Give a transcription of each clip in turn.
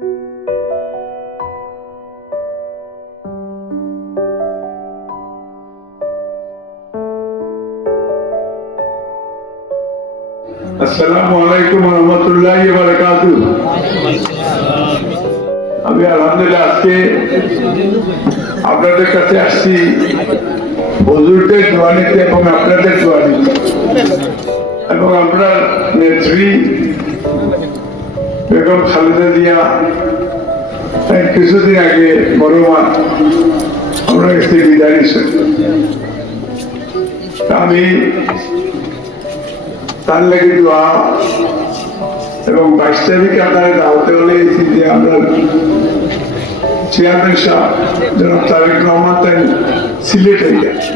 আসসালামু আলাইকুম ওয়া রাহমাতুল্লাহি ওয়া বারাকাতুহু। আমি আলহামদুলিল্লাহ আজকে আপনাদের কাছে আসছি হুজুরদের দোয়া নিতে এবং আপনাদের দোয়া নিতে, এবং আমরা নেত্রী বেগম খালেদা জিয়া কিছুদিন আগে বড়মা আমরা কাছে বিদায় নিয়েছেন। আমি তার লাগে দোয়া এবং 22 তারিখে আপনারা দাওয়াতে হলে যে আমরা চেয়ারম্যান সাহেব জনাব তারেক রহমান তাই সিলেট হয়ে গেছে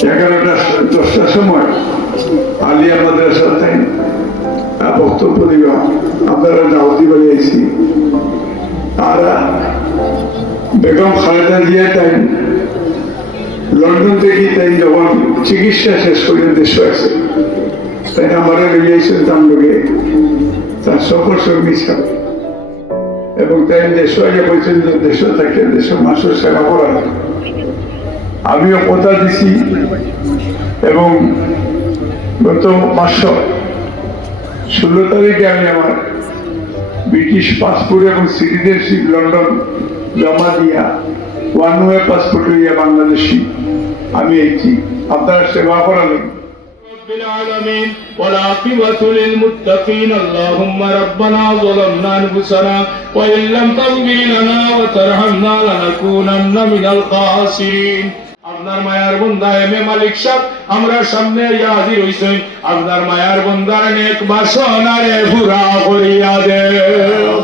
11টা-10টার সময় আলিয়া মাদ্রাসা তাই বক্তব্য দিবা, আপনারা দাওয়াতি বানিয়েছি। আর বেগম খালেদা জিয়া তাই লন্ডন থেকে তাই যখন চিকিৎসা শেষ করে দেশে আছে তাই আমার রিলেশন তার লোকে তার সকল সঙ্গী ছিল, এবং তাই দেশ আগে বলছেন যে দেশ থাকে দেশের মানুষের সেবা করা। আমিও কথা দিছি এবং গত মাস 16 তারিখে আমি আমার ব্রিটিশ পাসপোর্ট এবং সিটিজেনশিপ লন্ডন জমা দিয়া ওয়ান ওয়ে পাসপোর্ট হইয়া বাংলাদেশি আমি এসেছি আপনারা সেবা করালেন। رب العالمين والعاقبة للمتقين. اللهم ربنا ظلمنا أنفسنا وإن لم تغفر لنا وترحمنا لنكونن من الخاسرين. আপনার মায়ার বন্দা এমএ মালিক সাহেব আমরা সামনে হাজির হইছেন। আপনার মায়ার বন্দার নেক বাসনারে পুরা করিয়া দেও।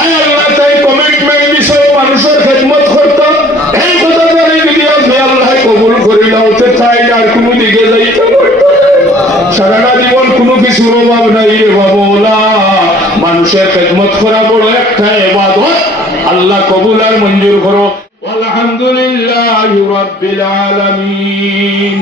আয় আল্লাহ, তাই কমিটমেন্ট দিছো মানুষের খেদমত করতে, এই কথা বলে যদি আল্লাহ কবুল করিলাও তে তাই আর কোনো দিকে যাইতে সারাটা জীবন কোনো কিছুর অভাব নাই রে বাবা। মানুষের খেদমত করা বড় একটা ইবাদত, আল্লাহ কবুল আর মঞ্জুর করো। আলহামদুলিল্লাহি রাব্বিল আলামিন।